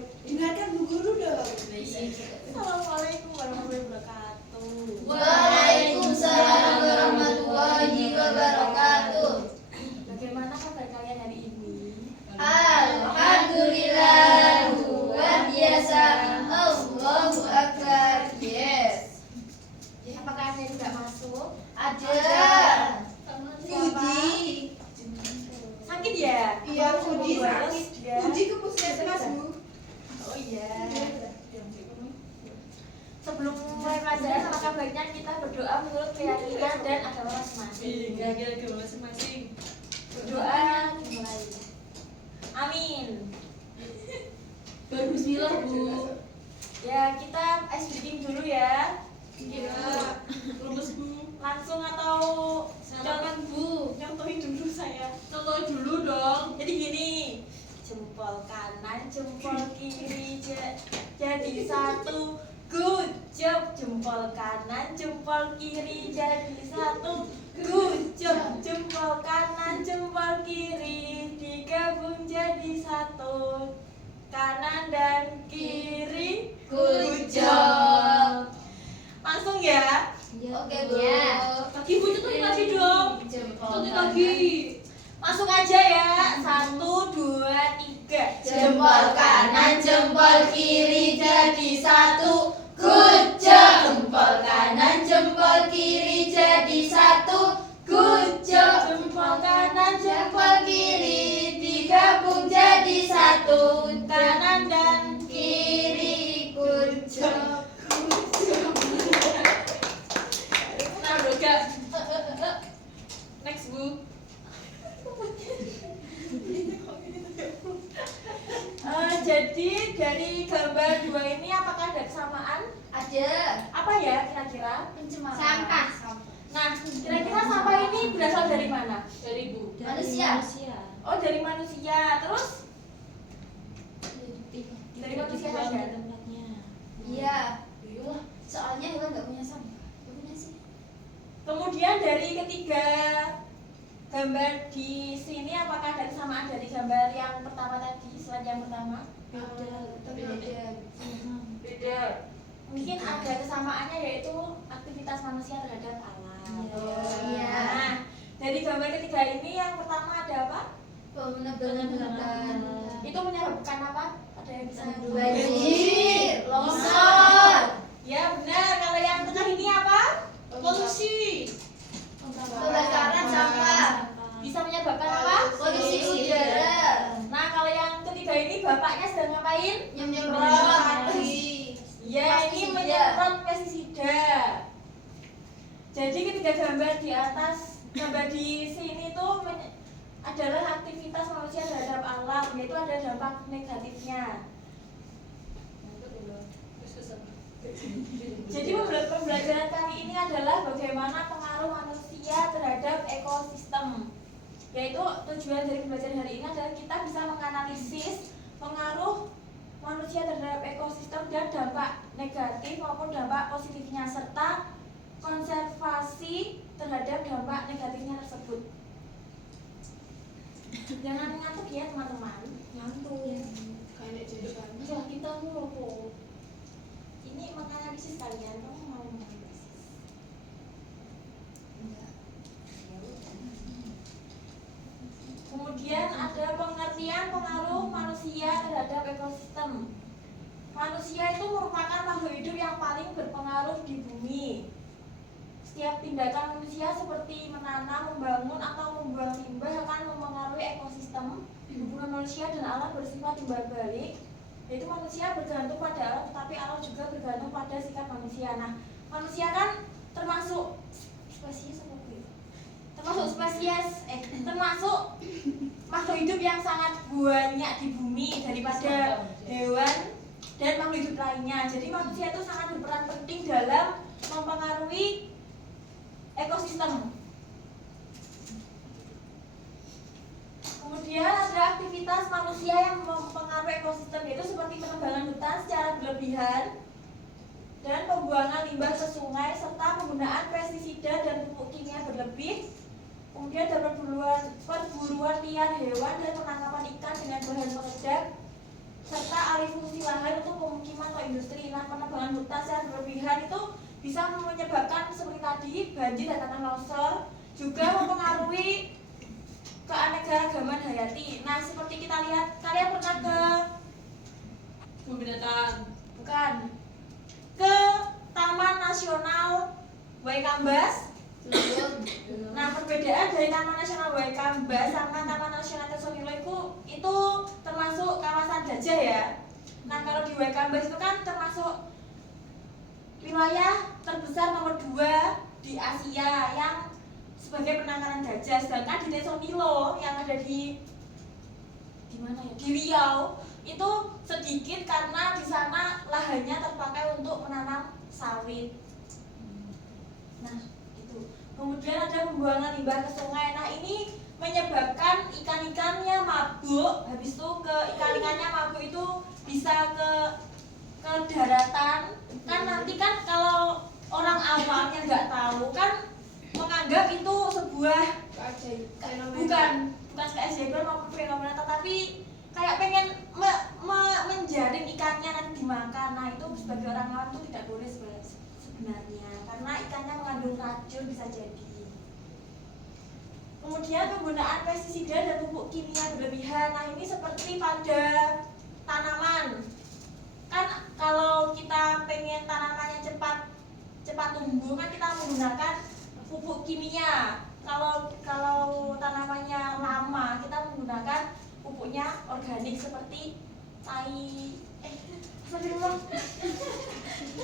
Dengarkan Bu Guru dong. Assalamualaikum warahmatullahi wabarakatuh. Waalaikumsalam warahmatullahi wabarakatuh. Bagaimana kabar kalian hari ini? Alhamdulillah, luar biasa. Allahu Akbar. Yes. Apakah ada yang tidak masuk? Ada. Fuji. Sakit ya? Iya, Fuji sakit. Ya. Fuji ke puskesmas, Bu. Oh iya. Sebelum mulai pelajaran, apakah baiknya kita berdoa menurut keyakinan dan agama masing-masing? Berdoa dimulai. Amin. Bismillah, Bu. Ya, kita ice breaking dulu ya. Iya. Lemes Bu. Langsung atau Silakan Bu. contohin dulu saya. Contoh dulu dong. Jadi gini, jempol kanan, jempol kiri jadi satu. Good job. Jempol kanan, jempol kiri jadi satu. Good job. Jempol kanan, jempol kiri digabung jadi satu. Kanan dan kiri. Good job. Langsung ya. Oke, Bu. Lagi Bu, contohin lagi dong. Contohin lagi. Langsung aja ya. 1, 2, 3. Jempol kanan, jempol kiri jadi satu. Good job. Jempol kanan, jempol kiri jadi satu. Good job. Jempol kanan, Jempol kiri digabung jadi satu. kanan dan Kiri. Good job. Nah, udah. Next Bu. Jadi dari gambar 2 ini apakah ada kesamaan? Ada Apa ya kira-kira? pencemaran sampah. Nah, kira-kira sampah ini berasal dari mana? Dari Bu. Manusia. Oh, dari manusia. Terus dari manusia saja. Iya. Iyalah, soalnya hewan nggak punya sampah. Nggak punya sih. Kemudian dari ketiga gambar di sini apakah ada kesamaan dari gambar yang pertama tadi, slide yang pertama? Beda. Mungkin ada kesamaannya yaitu aktivitas manusia terhadap alam. Iya. Nah, dari gambar ketiga ini yang pertama ada apa? Penebangan. Itu menyebabkan apa? Ada yang bisa Banjir, longsor, Ya benar. Kalau yang tengah ini apa? Polusi. pembakaran sampah, Bisa menyebabkan apa? polusi udara, Nah, kalau yang ketiga ini bapaknya sedang ngapain? nyemprot. Ya, ini Pestisida. menyemprot pestisida. Jadi ketiga gambar di atas, gambar di sini tuh adalah aktivitas manusia terhadap alam, yaitu ada dampak negatifnya. Jadi pembelajaran kali ini adalah bagaimana pengaruh manusia terhadap ekosistem. Yaitu tujuan dari pembelajaran hari ini adalah kita bisa menganalisis pengaruh manusia terhadap ekosistem dan dampak negatif maupun dampak positifnya serta konservasi terhadap dampak negatifnya tersebut. Jangan ngantuk ya teman-teman. Ngantuk. Kayak jajan. Ya kita mau ini menganalisis kalian, kamu mau menganalisis? Kemudian ada pengertian pengaruh manusia terhadap ekosistem. Manusia itu merupakan makhluk hidup yang paling berpengaruh di bumi. Setiap tindakan manusia seperti menanam, membangun, atau membuang limbah akan mempengaruhi ekosistem. Hubungan manusia dan alam bersifat timbal balik, yaitu manusia bergantung pada alam, tetapi alam juga bergantung pada sikap manusia. Nah, manusia kan termasuk spesies termasuk makhluk hidup yang sangat banyak di bumi daripada hewan dan makhluk hidup lainnya. Jadi manusia itu sangat berperan penting dalam mempengaruhi ekosistem. Kemudian ada aktivitas manusia yang mempengaruhi ekosistem, yaitu seperti penebangan hutan secara berlebihan dan pembuangan limbah ke sungai serta penggunaan pestisida dan pupuk kimia berlebih. Kemudian ada perburuan liar hewan dan penangkapan ikan dengan bahan peledak serta alih fungsi lahan untuk pemukiman atau industri. Nah, penebangan hutan secara berlebihan itu bisa menyebabkan seperti tadi banjir dan tanah longsor, juga mempengaruhi keanekaragaman hayati. Nah, seperti kita lihat, kalian pernah ke bukan ke Taman Nasional Waikambas? Nah, perbedaan dari Taman Nasional Waikambas sama Taman Nasional Tesonilo itu termasuk kawasan gajah ya. Nah, kalau di Waikambas itu kan termasuk wilayah terbesar nomor 2 di Asia yang sebagai penangkaran gajah. Sedangkan di Tesonilo yang ada di mana ya? Di Riau itu sedikit karena di sana lahannya terpakai untuk menanam sawit. Nah, kemudian ada pembuangan limbah ke sungai. Nah, ini menyebabkan ikan-ikannya mabuk. Habis itu ikan-ikannya mabuk itu bisa ke daratan. Kan nanti kan kalau orang awam yang nggak tahu kan menganggap itu sebuah bukan keajaiban maupun fenomena, tetapi kayak pengen menjaring ikannya nanti dimakan. Nah, itu sebagai orang awam itu tidak boleh sebenarnya, karena ikannya mengandung racun bisa jadi. Kemudian penggunaan pestisida dan pupuk kimia berlebihan. Nah, ini seperti pada tanaman. Kan kalau kita pengen tanamannya cepat tumbuh kan kita menggunakan pupuk kimia. Kalau tanamannya lama kita menggunakan pupuknya organik seperti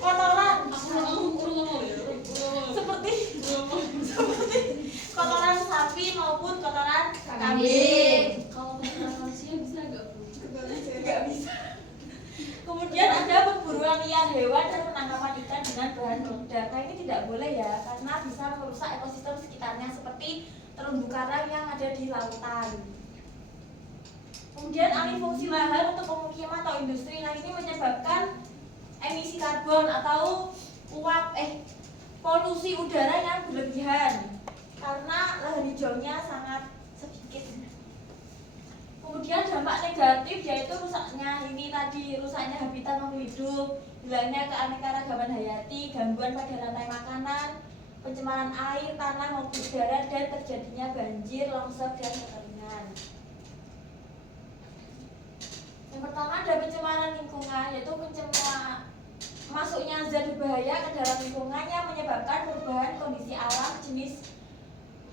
kotoran seperti kotoran sapi maupun kotoran kambing. Kalau kotoran manusia bisa nggak, Bu? Nggak bisa. Kemudian ada pemburuan liar hewan dan penangkapan ikan dengan bahan peledak. Nah, ini tidak boleh ya, karena bisa merusak ekosistem sekitarnya seperti terumbu karang yang ada di lautan. Kemudian alih fungsi lahan untuk pemukiman atau industri. Nah, ini menyebabkan emisi karbon atau polusi udara yang berlebihan karena lahan hijaunya sangat sedikit. Kemudian dampak negatif yaitu rusaknya habitat makhluk hidup, hilangnya keanekaragaman hayati, gangguan pada rantai makanan, pencemaran air, tanah maupun udara, dan terjadinya banjir, longsor, dan kekeringan. Yang pertama ada pencemaran lingkungan, yaitu masuknya zat berbahaya ke dalam lingkungan yang menyebabkan perubahan kondisi alam. Jenis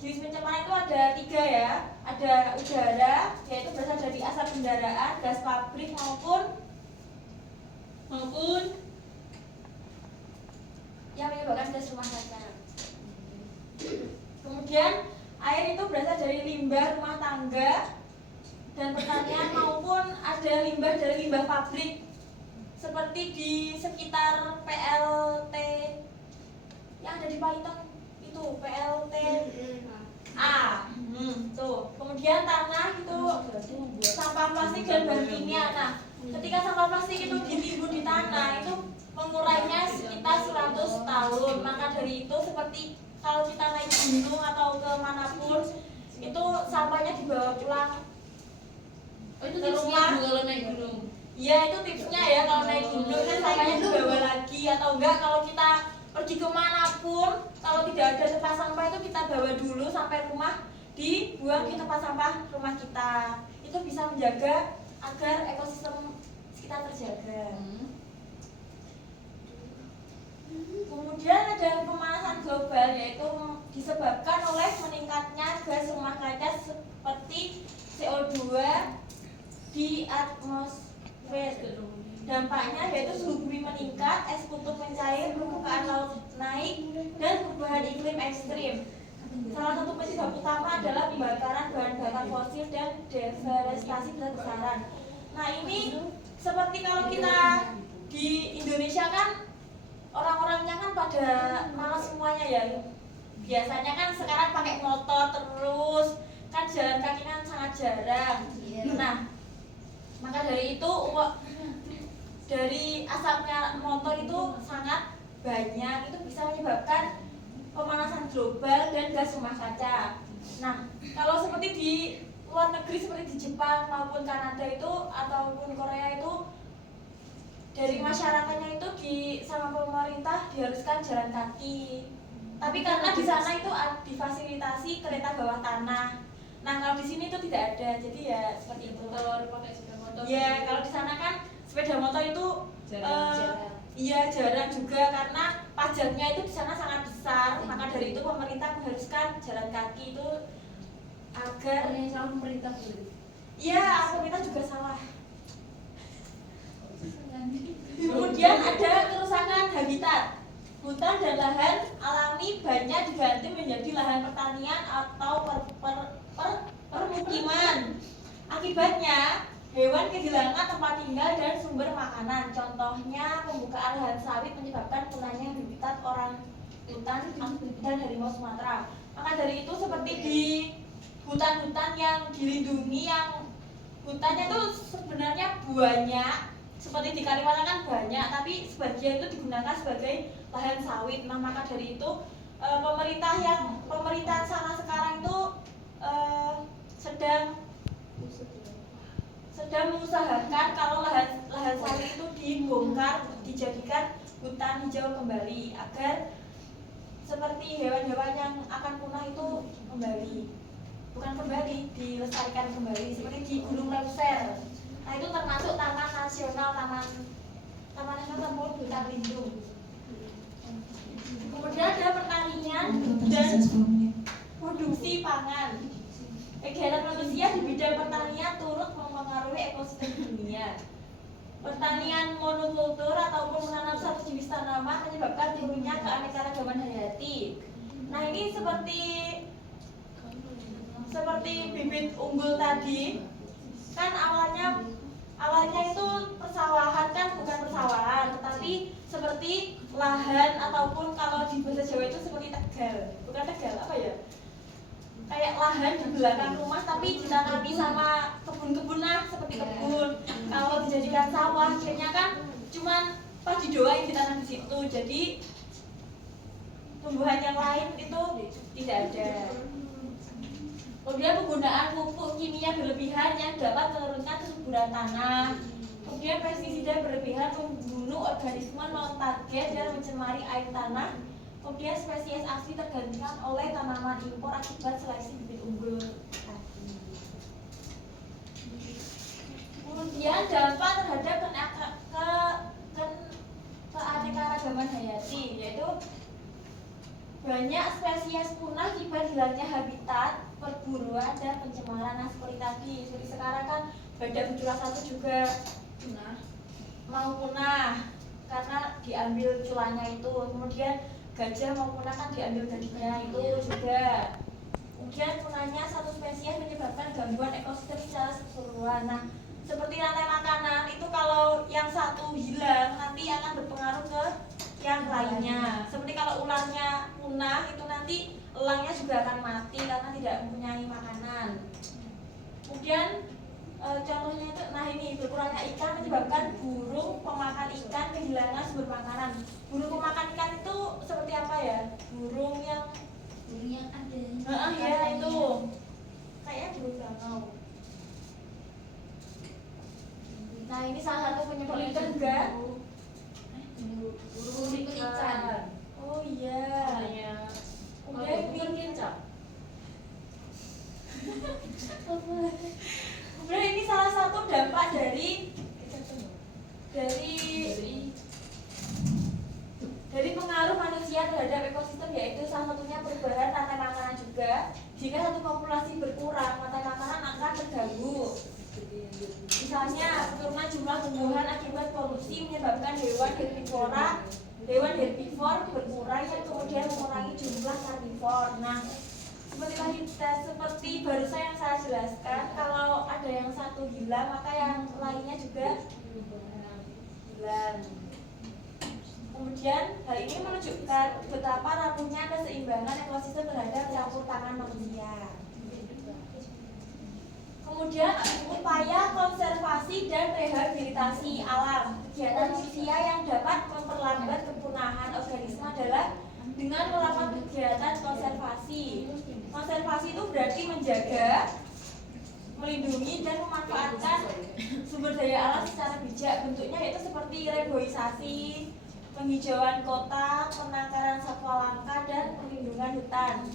pencemaran itu ada 3 ya. Ada udara, yaitu berasal dari asap kendaraan, gas pabrik maupun yang menyebabkan gas rumah kaca. Kemudian air itu berasal dari limbah rumah tangga dan pertanian maupun ada limbah dari limbah pabrik seperti di sekitar PLT yang ada di Palitong itu PLT tuh. Kemudian tanah itu sampah plastik dan bahan kimia. Nah, ketika sampah plastik itu ditimbun di tanah itu mengurainya sekitar 100 tahun. Maka dari itu seperti kalau kita naik gunung atau ke manapun itu sampahnya dibawa pulang itu ke tipsnya rumah. kalau naik gunung. Iya, itu tipsnya ya, kalau naik gunung kan sampahnya dibawa lagi, atau enggak kalau kita pergi kemanapun kalau tidak ada tempat sampah itu kita bawa dulu sampai rumah, dibuang di tempat sampah rumah kita. Itu bisa menjaga agar ekosistem sekitar terjaga. Kemudian ada pemanasan global, yaitu disebabkan oleh meningkatnya gas rumah kaca seperti CO2 di atmosfer. Dampaknya yaitu suhu bumi meningkat, es kutub mencair, permukaan laut naik, dan perubahan iklim ekstrim. Salah satu penyebab utama adalah pembakaran bahan bakar fosil dan deforestasi besar-besaran. Nah, ini seperti kalau kita di Indonesia kan orang-orangnya kan pada malas semuanya ya. Biasanya kan sekarang pakai motor terus, kan jalan kaki kan sangat jarang. Nah, maka dari itu dari asapnya motor itu sangat banyak, itu bisa menyebabkan pemanasan global dan gas rumah kaca. Nah, kalau seperti di luar negeri seperti di Jepang maupun Kanada itu ataupun Korea itu dari masyarakatnya itu sama pemerintah diharuskan jalan kaki. Tapi karena di sana itu difasilitasi kereta bawah tanah. Nah kalau di sini itu tidak ada, jadi ya seperti itu. Kalau pakai sepeda motor. Ya kalau di sana kan sepeda motor itu iya jarang juga karena pajaknya itu di sana sangat besar. Maka dari itu pemerintah mengharuskan jalan kaki itu agar yang salah pemerintah dulu. iya pemerintah juga salah. Kemudian ada kerusakan habitat. Hutan dan lahan alami banyak diganti menjadi lahan pertanian atau permukiman. Akibatnya hewan kehilangan tempat tinggal dan sumber makanan. Contohnya pembukaan lahan sawit menyebabkan punahnya habitat orang hutan dan harimau Sumatera. Maka dari itu seperti di hutan-hutan yang dilindungi, yang hutannya itu sebenarnya banyak, seperti di Kalimantan kan banyak, tapi sebagian itu digunakan sebagai lahan sawit. Nah maka dari itu pemerintahan sana sekarang itu sedang mengusahakan kalau lahan sawit itu dibongkar, dijadikan hutan hijau kembali agar seperti hewan-hewan yang akan punah itu dilestarikan kembali seperti di Gunung Leuser. Nah itu termasuk taman nasional ataupun hutan lindung. Kemudian ada pertanian dan produksi pangan. Kegiatan manusia di bidang pertanian turut mempengaruhi ekosistem dunia. Pertanian monokultur ataupun menanam satu jenis tanaman menyebabkan turunnya keanekaragaman hayati. Nah ini seperti bibit unggul tadi, kan awalnya itu persawahan kan bukan persawahan, tetapi seperti lahan ataupun kalau di bahasa Jawa itu seperti bukan tegal apa ya? Kayak lahan di belakang rumah tapi ditanami sama kebun-kebun seperti kebun. Kalau dijadikan sawah, akhirnya kan cuman padi doang yang ditanam di situ. Jadi tumbuhan yang lain itu tidak ada. Kemudian penggunaan pupuk kimia berlebihan yang dapat menurunkan kesuburan tanah. Kemudian pestisida berlebihan membunuh organisme non target dan mencemari air tanah. Kemudian spesies asli tergantikan oleh tanaman impor akibat seleksi bibit unggul tadi. Kemudian dampak terhadap keanekaragaman hayati, yaitu banyak spesies punah akibat hilangnya habitat, perburuan dan pencemaran. Nah seperti tadi, sekarang kan badak berjula satu juga mau punah karena diambil culanya itu. Kemudian gajah mau punah kan diambil dagingnya itu juga. Kemudian punahnya satu spesies menyebabkan gangguan ekosistem secara keseluruhan. Nah seperti rantai makanan itu kalau yang satu hilang nanti akan berpengaruh ke yang lainnya. Seperti kalau ularnya punah itu nanti elangnya juga akan mati karena tidak mempunyai makanan. Kemudian contohnya itu, nah ini berkurangnya ikan menyebabkan burung pemakan ikan kehilangan sumber makanan. Burung pemakan ikan itu seperti apa ya? Burung yang ada. Ya itu. Kayaknya burung bangau. Nah ini salah satu penyebab ikan enggak? Burung ikan. Oh iya. Kemudian kemudian ini salah satu dampak dari pengaruh manusia terhadap ekosistem, yaitu salah satunya perubahan rantai makanan juga. Jika satu populasi berkurang, rantai makanan akan terganggu. Misalnya penurunan jumlah tumbuhan akibat polusi menyebabkan hewan herbivor berkurang dan kemudian mengurangi jumlah karnivor. Nah seperti barusan yang saya jelaskan, kalau ada yang satu hilang maka yang lainnya juga hilang. Kemudian hal ini menunjukkan betapa rapuhnya keseimbangan ekosistem terhadap campur tangan manusia. Kemudian upaya konservasi dan rehabilitasi alam. Kegiatan manusia yang dapat memperlambat kepunahan organisme adalah dengan melakukan kegiatan konservasi. Konservasi itu berarti menjaga melindungi dan memanfaatkan sumber daya alam secara bijak. Bentuknya yaitu seperti reboisasi, penghijauan kota, penangkaran satwa langka, dan perlindungan hutan.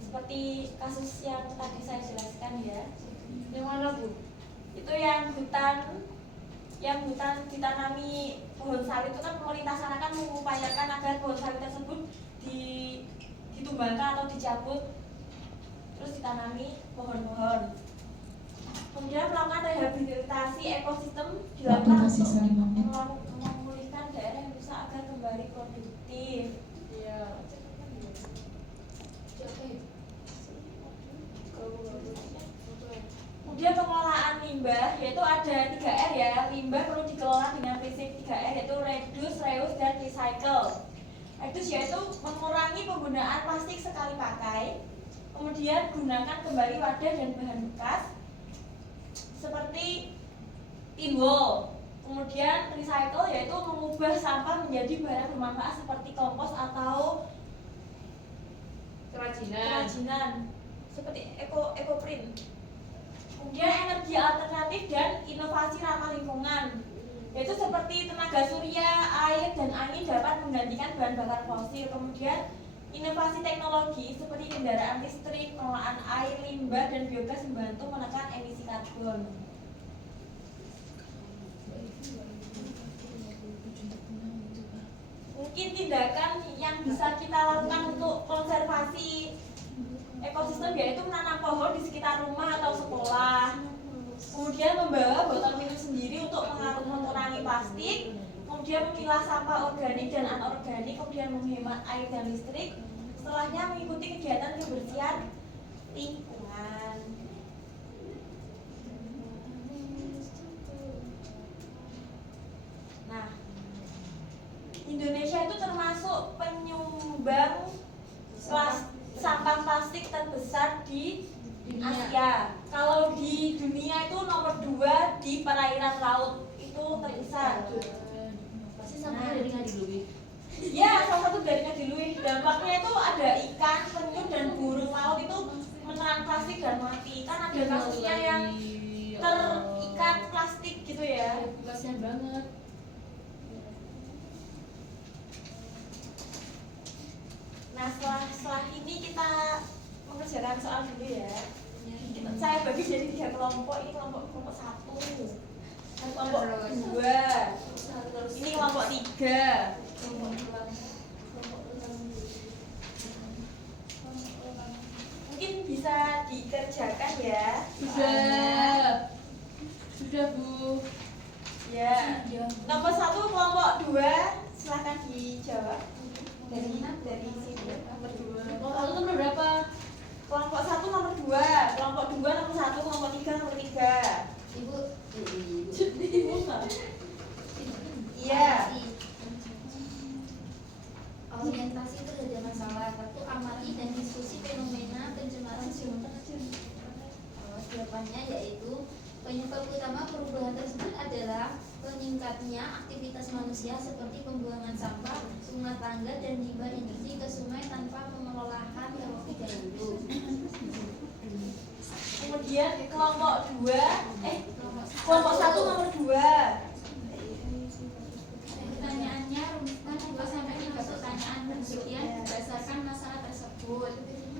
Seperti kasus yang tadi saya jelaskan ya. Yang mana Bu? Itu yang hutan ditanami pohon sawit itu kan pemerintah sana kan mengupayakan agar pohon sawit tersebut ditumbangkan atau dicabut, terus ditanami pohon-pohon. Kemudian melakukan rehabilitasi ekosistem dilakukan untuk memulihkan daerah yang rusak agar kembali produktif. Iya. Kemudian pengelolaan limbah, yaitu ada 3R ya. Limbah perlu dikelola dengan prinsip 3R, yaitu reduce, reuse, dan recycle. Reduce yaitu mengurangi penggunaan plastik sekali pakai. Kemudian gunakan kembali wadah dan bahan bekas seperti timbul. Kemudian recycle yaitu mengubah sampah menjadi barang bermanfaat seperti kompos atau kerajinan seperti ekoprint. Kemudian energi alternatif dan inovasi ramah lingkungan, yaitu seperti tenaga surya, air, dan angin dapat menggantikan bahan bakar fosil. Kemudian inovasi teknologi seperti kendaraan listrik, pengelolaan air, limbah, dan biogas membantu menekan emisi karbon. Mungkin tindakan yang bisa kita lakukan untuk konservasi ekosistem yaitu menanam pohon di sekitar rumah atau sekolah. Kemudian membawa botol minum sendiri untuk mengurangi plastik. Kemudian memilah sampah organik dan anorganik. Kemudian menghemat air dan listrik. Setelahnya mengikuti kegiatan kebersihan lingkungan. Nah, Indonesia itu termasuk penyumbang sampah plastik terbesar di Asia. Kalau di dunia itu nomor 2 di perairan laut itu terbesar. Pasti sampahnya dari Ngadiluih. Ya, salah satu dari Ngadiluih. Dampaknya itu ada ikan, penyu, dan burung laut itu menelan plastik dan mati. Kan ada kasusnya yang terikat plastik gitu ya. Kasihan banget. Nah, setelah ini kita mengerjakan soal dulu ya. Saya bagi jadi 3 kelompok. Ini kelompok 1, kelompok 2, ini kelompok 3. Mungkin bisa dikerjakan ya. Sudah Bu. Ya. Nomor 1 kelompok 2 silahkan dijawab. Dari sini nomor 2. Kelompok 1 nomor berapa? Kelompok 1 nomor 2, kelompok 2 nomor 1, kelompok 3 nomor 3. Ibu. Iya. Orientasi terhadap masalah. 1. Amati dan diskusi fenomena pencemaran sungai. Jawabannya yaitu penyebab utama perubahan tersebut adalah meningkatnya aktivitas manusia seperti pembuangan sampah, rumah tangga, dan limbah industri ke sungai tanpa pengelolaan terlebih dahulu. Kemudian kelompok 1 nomor 2. Pertanyaannya rumuskan 2-3 pertanyaan penelitian berdasarkan masalah tersebut.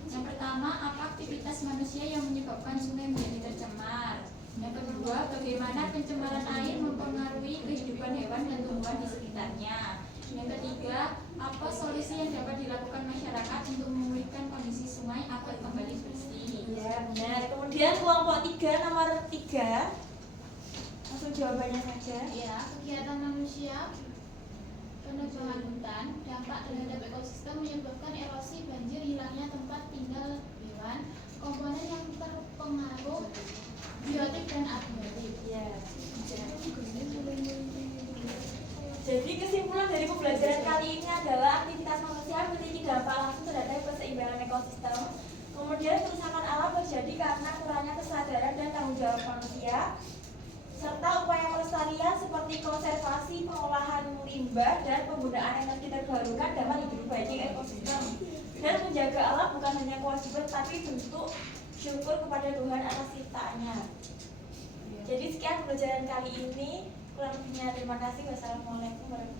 Yang pertama, apa aktivitas manusia yang menyebabkan sungai menjadi tercemar? Yang kedua, bagaimana pencemaran air mempengaruhi kehidupan hewan dan tumbuhan di sekitarnya? Yang ketiga, apa solusi yang dapat dilakukan masyarakat untuk memulihkan kondisi sungai agar kembali bersih? Ya, benar. Kemudian kelompok 3 nomor 3. Langsung jawabannya saja. Ya, kegiatan manusia, penebangan hutan, dampak terhadap ekosistem menyebabkan erosi, banjir, hilangnya tempat tinggal hewan, komponen yang terpengaruh, biotik dan abiotik. Ya. Jadi kesimpulan dari pembelajaran kali ini adalah aktivitas manusia memiliki dampak langsung terhadap keseimbangan ekosistem. Kemudian kerusakan alam terjadi karena kurangnya kesadaran dan tanggung jawab manusia, serta upaya pelestarian seperti konservasi, pengolahan limbah, dan penggunaan energi terbarukan dapat diperbaiki ekosistem. Dan menjaga alam bukan hanya kewajiban tapi bentuk syukur kepada Tuhan atas ciptaannya. Jadi sekian pembelajaran kali ini. Kurang lebihnya terima kasih. Wassalamualaikum warahmatullahi wabarakatuh.